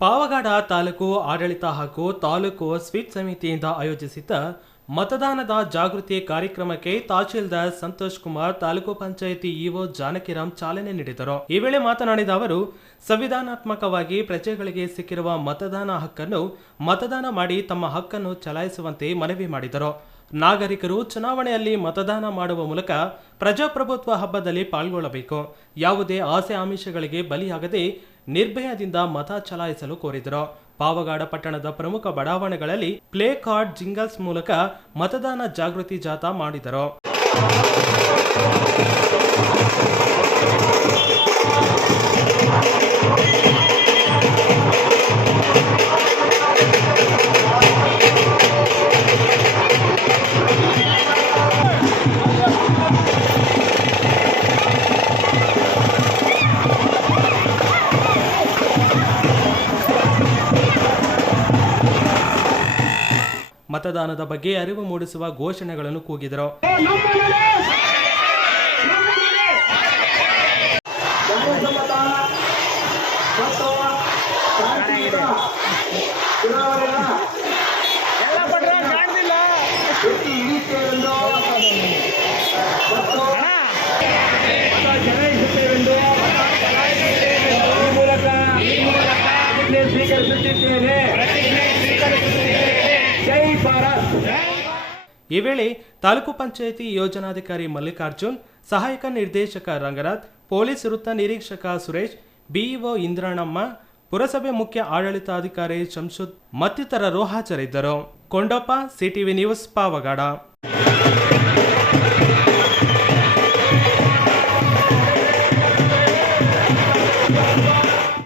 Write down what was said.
ಪಾವಗಡ ತಾಲೂಕು ಆಡಳಿತ ಹಾಗೂ ತಾಲೂಕು ಸ್ವೀಪ್ ಸಮಿತಿಯಿಂದ ಆಯೋಜಿಸಿದ್ದ ಮತದಾನದ ಜಾಗೃತಿ ಕಾರ್ಯಕ್ರಮಕ್ಕೆ ತಹಶೀಲ್ದಾರ್ ಸಂತೋಷ್ ಕುಮಾರ್, ತಾಲೂಕು ಪಂಚಾಯಿತಿ ಇಒ ಜಾನಕಿರಾಮ್ ಚಾಲನೆ ನೀಡಿದರು. ಈ ವೇಳೆ ಮಾತನಾಡಿದ ಅವರು, ಸಂವಿಧಾನಾತ್ಮಕವಾಗಿ ಪ್ರಜೆಗಳಿಗೆ ಸಿಕ್ಕಿರುವ ಮತದಾನ ಹಕ್ಕನ್ನು ಮತದಾನ ಮಾಡಿ ತಮ್ಮ ಹಕ್ಕನ್ನು ಚಲಾಯಿಸುವಂತೆ ಮನವಿ ಮಾಡಿದರು. ನಾಗರಿಕರು ಚುನಾವಣೆಯಲ್ಲಿ ಮತದಾನ ಮಾಡುವ ಮೂಲಕ ಪ್ರಜಾಪ್ರಭುತ್ವ ಹಬ್ಬದಲ್ಲಿ ಪಾಲ್ಗೊಳ್ಳಬೇಕು. ಯಾವುದೇ ಆಸೆ ಆಮಿಷಗಳಿಗೆ ಬಲಿಯಾಗದೆ ನಿರ್ಭಯದಿಂದ ಮತ ಚಲಾಯಿಸಲು ಕೋರಿದರು. ಪಾವಗಡ ಪಟ್ಟಣದ ಪ್ರಮುಖ ಬಡಾವಣೆಗಳಲ್ಲಿ ಪ್ಲೇ ಕಾರ್ಡ್, ಜಿಂಗಲ್ಸ್ ಮೂಲಕ ಮತದಾನ ಜಾಗೃತಿ ಜಾಥಾ ಮಾಡಿದರು. ಮತದಾನದ ಬಗ್ಗೆ ಅರಿವು ಮೂಡಿಸುವ ಘೋಷಣೆಗಳನ್ನು ಕೂಗಿದರು. ಈ ವೇಳೆ ತಾಲೂಕು ಪಂಚಾಯಿತಿ ಯೋಜನಾಧಿಕಾರಿ ಮಲ್ಲಿಕಾರ್ಜುನ್, ಸಹಾಯಕ ನಿರ್ದೇಶಕ ರಂಗನಾಥ್, ಪೊಲೀಸ್ ವೃತ್ತ ನಿರೀಕ್ಷಕ ಸುರೇಶ್, ಬಿಇಒ ಇಂದ್ರಣ್ಣಮ್ಮ, ಪುರಸಭೆ ಮುಖ್ಯ ಆಡಳಿತಾಧಿಕಾರಿ ಶಂಸುದ್ ಮತ್ತಿತರರು ಹಾಜರಿದ್ದರು. Kondappa, CTV news, Pavagada.